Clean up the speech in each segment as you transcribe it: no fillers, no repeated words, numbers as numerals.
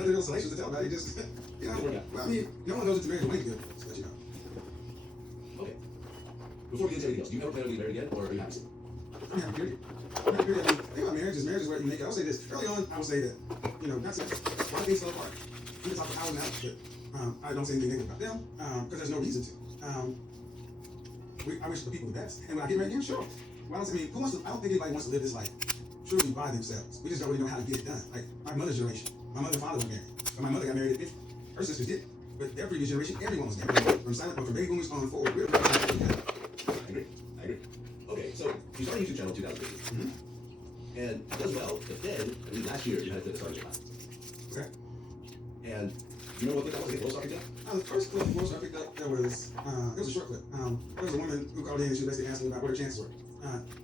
nothing real salacious to tell about it. Just, you know, well, I mean, no one knows it's married to Wayne good, so let you know. Okay. Before we get into everything else, do you ever plan on getting married again, or are you happy? I'm happy, period. I'm happy, period. I mean, the thing about marriage is where you make it. I'll say this. Early on, I would say that, you know, not so much. A lot of things fell apart. We can talk for hours now, but I don't say anything negative about them, because there's no reason to. I wish the people the best. And when I get married again, sure. Well, I don't think anybody wants to live this life truly by themselves. We just don't really know how to get it done. Like my mother's generation, my mother and father were married. But my mother got married at 50. Her sisters didn't. But their previous generation, everyone was married. From baby boomers on forward, we're married. I agree. Okay, so you started a YouTube channel in 2015. And it does well, but then, I mean, last year you had a clip that started your class. Okay. And you know what clip that was? The most I picked up? The first clip I picked up, it was a short clip. There was a woman who called in and she basically asked me about what her chances were.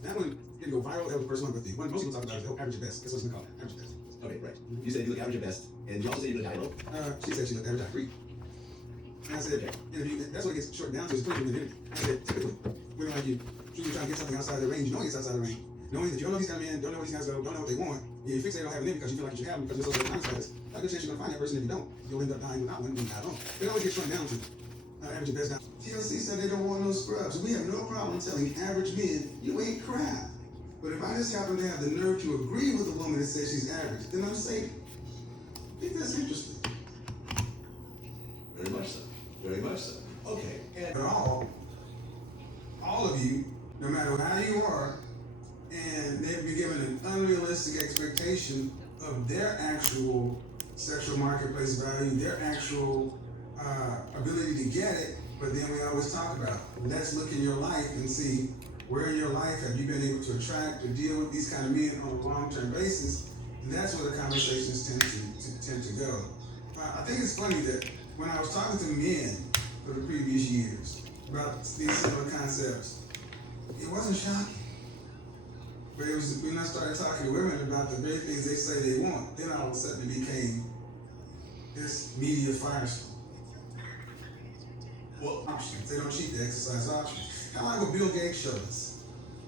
That one didn't go viral. That was the first one, but the one most people talk about is the average at best. That's what it's called, average at best. Okay, right. You said you look average at best, and you also said you look high low. She said she looked average at 3. And I said, that's what it gets short down to is 20 minutes. I said, typically, women like you, usually trying to get something outside of the range, knowing it's outside of the range, knowing that you don't know these kind of men, don't know where these guys go, don't know what they want, you fixate on having them because you feel like you should have them because you're social status. Not a good chance you're going to find that person. If you don't, you'll end up dying without one being out on. It always gets short down to average at best. Now, TLC said they don't want no scrubs. We have no problem telling average men, you ain't crap. But if I just happen to have the nerve to agree with a woman that says she's average, then I'm safe. I think that's interesting. Very much so. Very much so. Okay. And all of you, no matter how you are, and they've been given an unrealistic expectation of their actual sexual marketplace value, their actual ability to get it, but then we always talk about, let's look in your life and see where in your life have you been able to attract or deal with these kind of men on a long-term basis, and that's where the conversations tend to go. I think it's funny that when I was talking to men for the previous years about these similar concepts, it wasn't shocking. But it was when I started talking to women about the very things they say they want, then all of a sudden it became this media firestorm. Well, options. They don't cheat, they exercise options. Kind of like what Bill Gates showed us.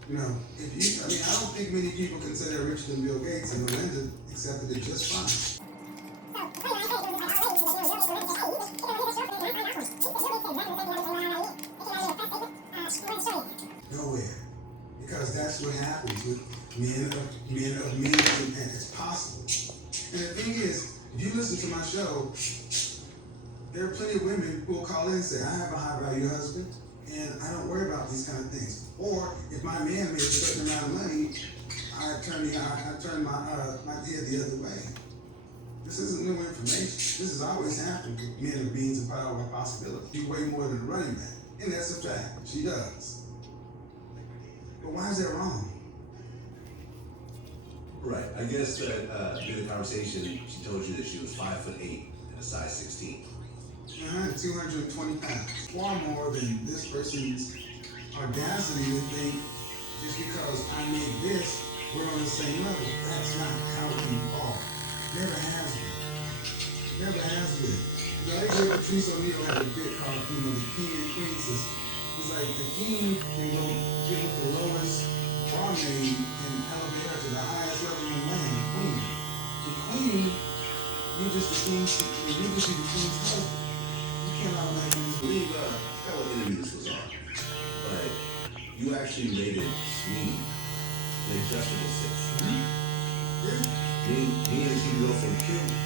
You know, I don't think many people can say they're richer than Bill Gates, and Melinda accepted it just fine. Nowhere. Because that's what happens with men of means, and it's possible. And the thing is, if you listen to my show, there are plenty of women who will call in and say, I have a high value husband, and I don't worry about these kind of things. Or if my man made a certain amount of money, I turn my head the other way. This isn't new information. This has always happened with men of means and power and possibility. You weigh more than a running back. And that's a fact. She does. But why is that wrong? Right. I guess that in the conversation, she told you that she was 5'8" and a size 16. 220 pounds. Far more than this person's audacity to think just because I made this, we're on the same level. That's not how we are. Never has been. Never has been. You know, I heard Patrice O'Neal had a bit called, the king and queen system. It's like the king can go get with the lowest barmaid and elevate her to the highest level in the land, the queen. The queen, you just the king's husband. You can't automatically I forgot what interview this was on, but you actually rated me an adjustable 6. Yeah. Me and the